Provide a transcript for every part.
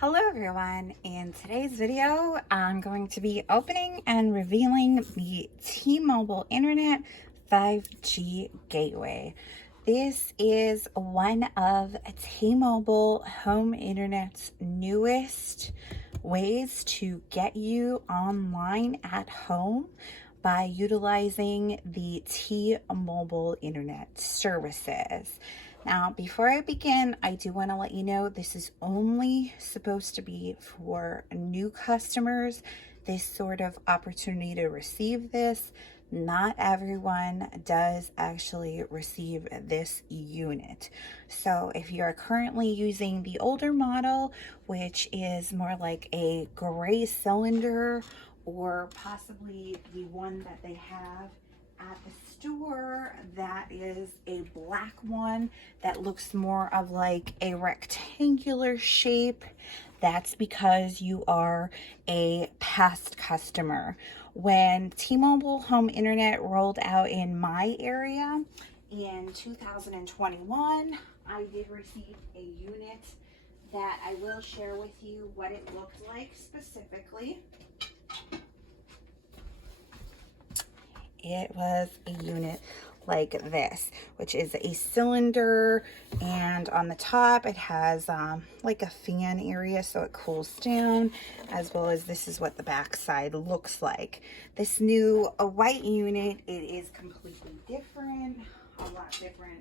Hello everyone, in today's video I'm going to be opening and revealing the T-Mobile Internet 5G Gateway. This is one of T-Mobile Home Internet's newest ways to get you online at home by utilizing the T-Mobile Internet services. Now, before I begin, I do want to let you know this is only supposed to be for new customers, this sort of opportunity to receive this. Not everyone does actually receive this unit. So if you are currently using the older model, which is more like a gray cylinder, or possibly the one that they have at the store that is a black one that looks more of like a rectangular shape, that's because you are a past customer. When T-Mobile Home Internet rolled out in my area in 2021, I did receive a unit that I will share with you what it looked like specifically. It was a unit like this, which is a cylinder, and on the top it has like a fan area so it cools down, as well as this is what the back side looks like. This new white unit, it is completely different, a lot different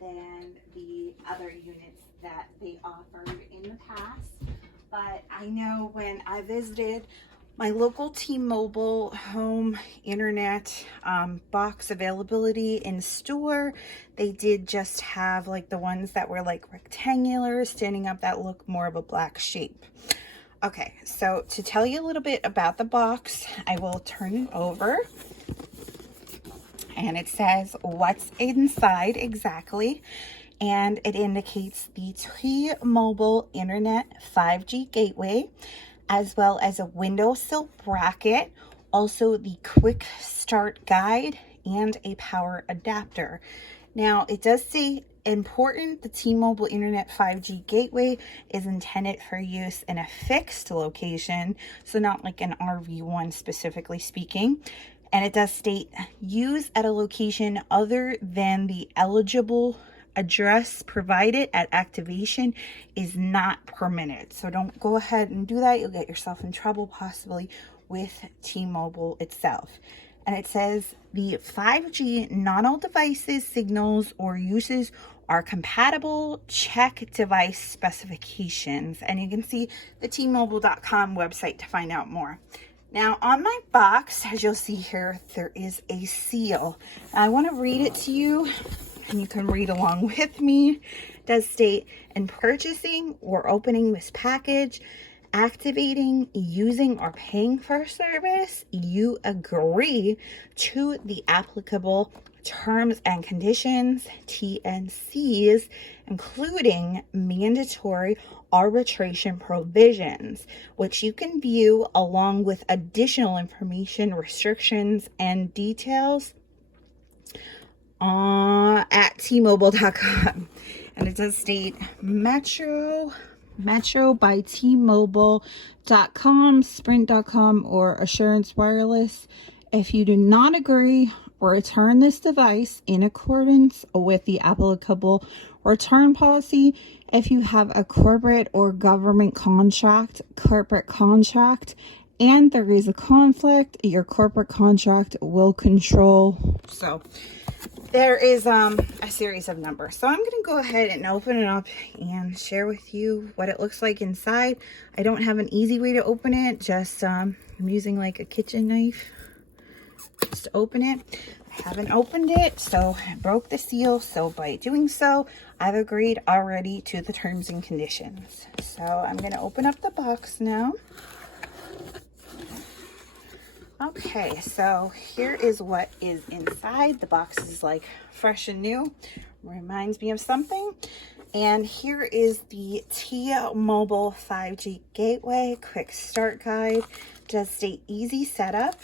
than the other units that they offered in the past. But I know when I visited my local T-Mobile Home Internet box availability in store, they did just have like the ones that were like rectangular, standing up, that look more of a black shape. Okay, so to tell you a little bit about the box, I will turn it over. And it says what's inside exactly. And it indicates the T-Mobile Internet 5G Gateway, as well as a windowsill bracket, also the quick start guide, and a power adapter. Now, it does say important, the T-Mobile Internet 5G Gateway is intended for use in a fixed location, so not like an RV one specifically speaking. And it does state use at a location other than the eligible address provided at activation is not permitted. So don't go ahead and do that. You'll get yourself in trouble possibly with T-Mobile itself. And it says the 5G not all devices, signals, or uses are compatible. Check device specifications. And you can see the T-Mobile.com website to find out more. Now on my box, as you'll see here, there is a seal. I want to read it to you, and you can read along with me. It does state, in purchasing or opening this package, activating, using, or paying for a service, you agree to the applicable terms and conditions, T&Cs, including mandatory arbitration provisions, which you can view along with additional information, restrictions, and details at T-Mobile.com. And it does state Metro by T-Mobile.com, Sprint.com, or Assurance Wireless. If you do not agree, return this device in accordance with the applicable return policy. If you have a corporate or government contract, and there is a conflict, your corporate contract will control. So there is a series of numbers. So I'm going to go ahead and open it up and share with you what it looks like inside. I don't have an easy way to open it. Just I'm using like a kitchen knife just to open it. I haven't opened it, so I broke the seal. So by doing so, I've agreed already to the terms and conditions. So I'm going to open up the box now. Okay, so here is what is inside. The box is like fresh and new. Reminds me of something. And here is the T-Mobile 5G Gateway Quick Start Guide. It does state easy setup.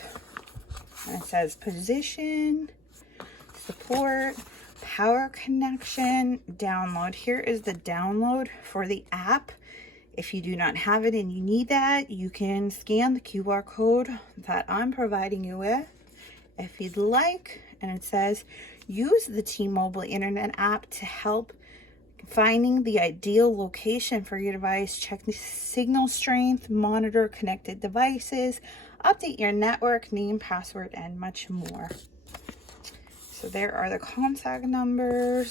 And it says position, support, power connection, download. Here is the download for the app. If you do not have it and you need that, you can scan the QR code that I'm providing you with if you'd like. And it says, use the T-Mobile Internet app to help finding the ideal location for your device, check the signal strength, monitor connected devices, update your network, name, password, and much more. So there are the contact numbers,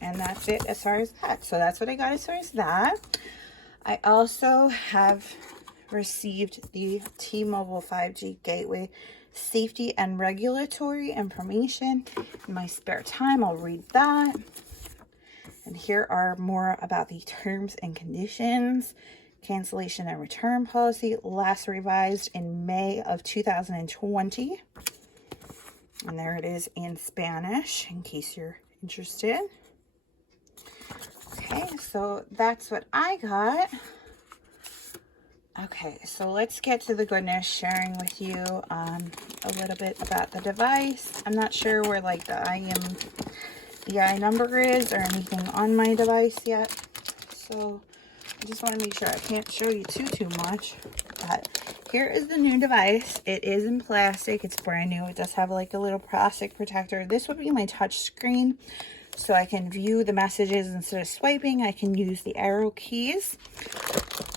and that's it as far as that. So that's what I got as far as that. I also have received the T-Mobile 5G Gateway safety and regulatory information. In my spare time, I'll read that. And here are more about the terms and conditions. Cancellation and return policy, last revised in May of 2020. And there it is in Spanish, in case you're interested. Okay, so that's what I got. Okay, so let's get to the goodness, sharing with you a little bit about the device. I'm not sure where like the EI number is or anything on my device yet. So I just want to make sure I can't show you too much. But here is the new device. It is in plastic. It's brand new. It does have like a little plastic protector. This would be my touch screen. So I can view the messages instead of swiping. I can use the arrow keys.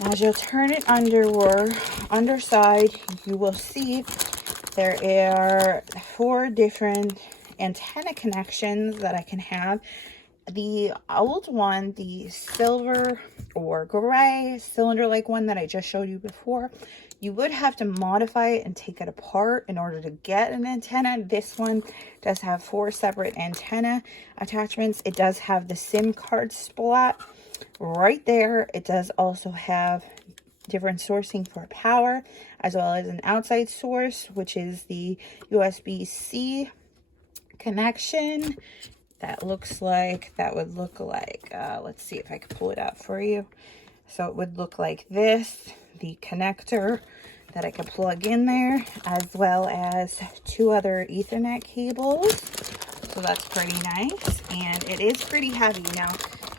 As you'll turn it underside, you will see there are 4 different antenna connections that I can have. The old one, the silver or gray cylinder-like one that I just showed you before, you would have to modify it and take it apart in order to get an antenna. This one does have 4 separate antenna attachments. It does have the SIM card slot right there. It does also have different sourcing for power, as well as an outside source, which is the USB-C connection. That would look like, let's see if I can pull it out for you. So it would look like this, the connector that I could plug in there, as well as 2 other Ethernet cables. So that's pretty nice, and it is pretty heavy. Now,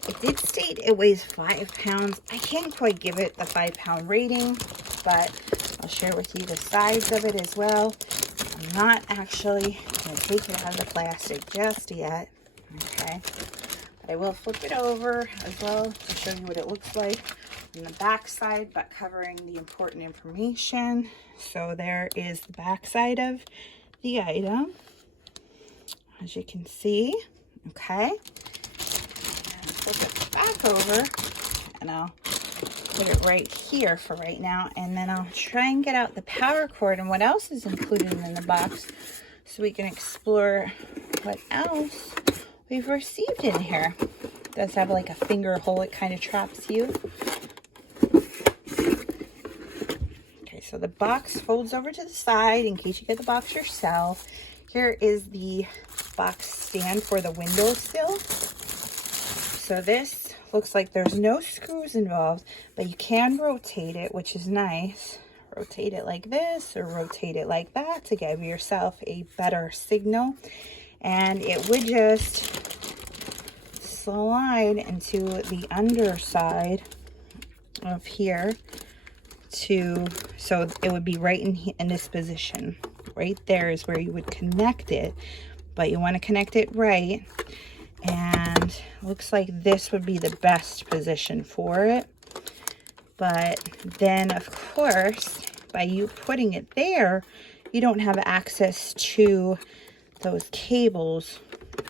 it did state it weighs 5 pounds. I can't quite give it the 5-pound rating, but I'll share with you the size of it as well. I'm not actually going to take it out of the plastic just yet. Okay, but I will flip it over as well to show you what it looks like on the back side, but covering the important information. So there is the back side of the item, as you can see. Okay, and flip it back over, and I'll put it right here for right now, and then I'll try and get out the power cord and what else is included in the box, so we can explore what else we've received in here. It does have like a finger hole. It kind of traps you. Okay, so the box folds over to the side in case you get the box yourself. Here is the box stand for the windowsill. So this looks like there's no screws involved, but you can rotate it, which is nice. Rotate it like this or rotate it like that to give yourself a better signal. And it would just slide into the underside of here so it would be right in this position. Right there is where you would connect it, but you want to connect it right. And looks like this would be the best position for it. But then, of course, by you putting it there, you don't have access to those cables.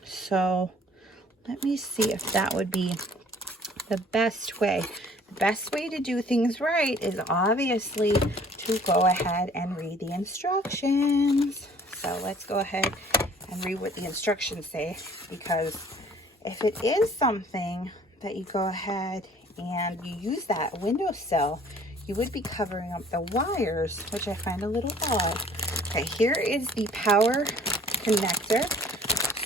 So let me see if that would be the best way. The best way to do things right is obviously to go ahead and read the instructions. So let's go ahead and read what the instructions say, because if it is something that you go ahead and you use that windowsill, you would be covering up the wires, which I find a little odd. Okay, here is the power connector.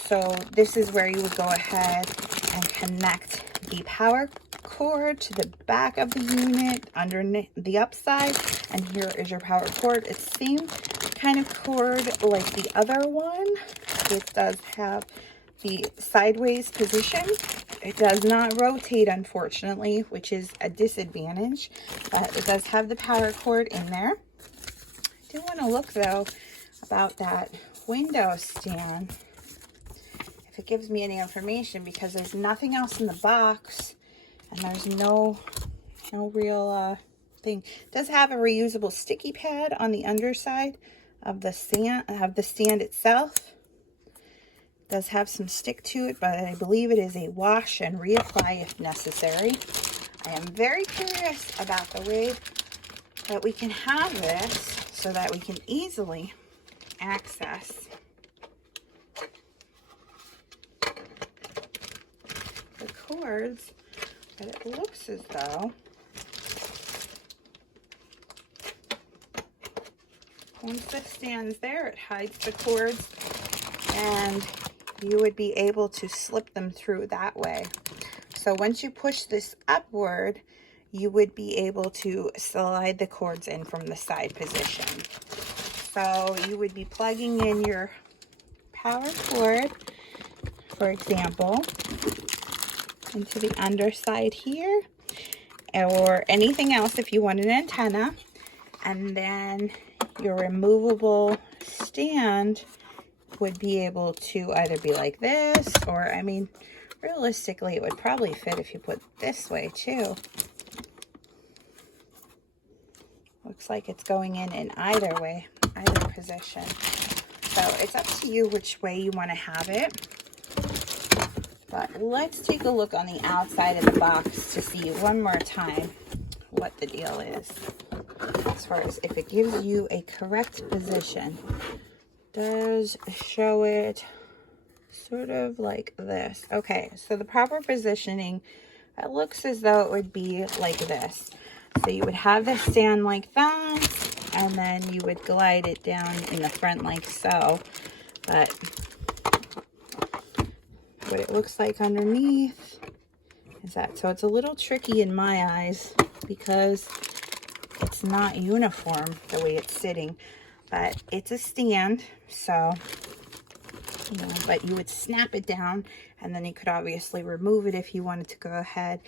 So this is where you would go ahead and connect the power cord to the back of the unit underneath the upside, and here is your power cord. It's the same kind of cord like the other one. It does have the sideways position, It does not rotate, unfortunately, which is a disadvantage, but it does have the power cord in there. I do want to look, though, about that window stand, if it gives me any information, because there's nothing else in the box, and there's no real thing. It does have a reusable sticky pad on the underside of the stand itself. It does have some stick to it, but I believe it is a wash and reapply if necessary. I am very curious about the way that we can have this so that we can easily access the cords, but it looks as though once this stands there, it hides the cords, and you would be able to slip them through that way. So once you push this upward, you would be able to slide the cords in from the side position. So you would be plugging in your power cord, for example, into the underside here, or anything else if you want an antenna, and then your removable stand would be able to either be like this, or, I mean, realistically, it would probably fit if you put this way too. Looks like it's going in either way, either position. So it's up to you which way you want to have it. But let's take a look on the outside of the box to see one more time what the deal is, as far as if it gives you a correct position. It does show it sort of like this. Okay, so the proper positioning, it looks as though it would be like this. So you would have the stand like that, and then you would glide it down in the front like so. But what it looks like underneath is that, so it's a little tricky in my eyes because it's not uniform the way it's sitting, but it's a stand, so, you know, but you would snap it down, and then you could obviously remove it if you wanted to go ahead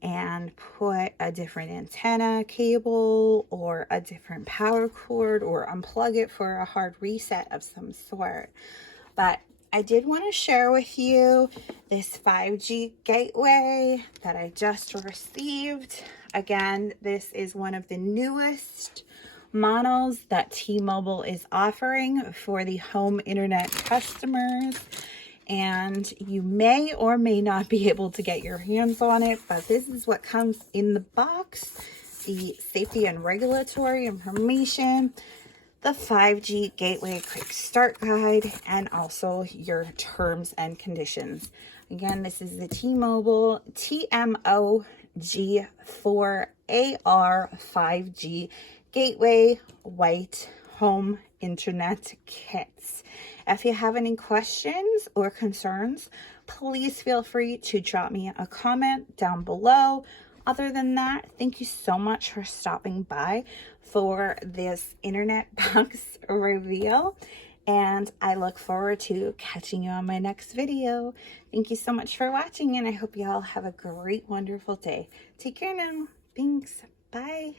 and put a different antenna cable or a different power cord, or unplug it for a hard reset of some sort. But I did want to share with you this 5G gateway that I just received. Again, this is one of the newest models that T-Mobile is offering for the home internet customers. And you may or may not be able to get your hands on it, but this is what comes in the box: the safety and regulatory information, the 5G Gateway Quick Start Guide, and also your terms and conditions. Again, this is the T-Mobile TMO-G4AR 5G Gateway White Home Internet Kits. If you have any questions or concerns, please feel free to drop me a comment down below. Other than that, thank you so much for stopping by for this internet box reveal, and I look forward to catching you on my next video. Thank you so much for watching, and I hope you all have a great, wonderful day. Take care now. Thanks. Bye.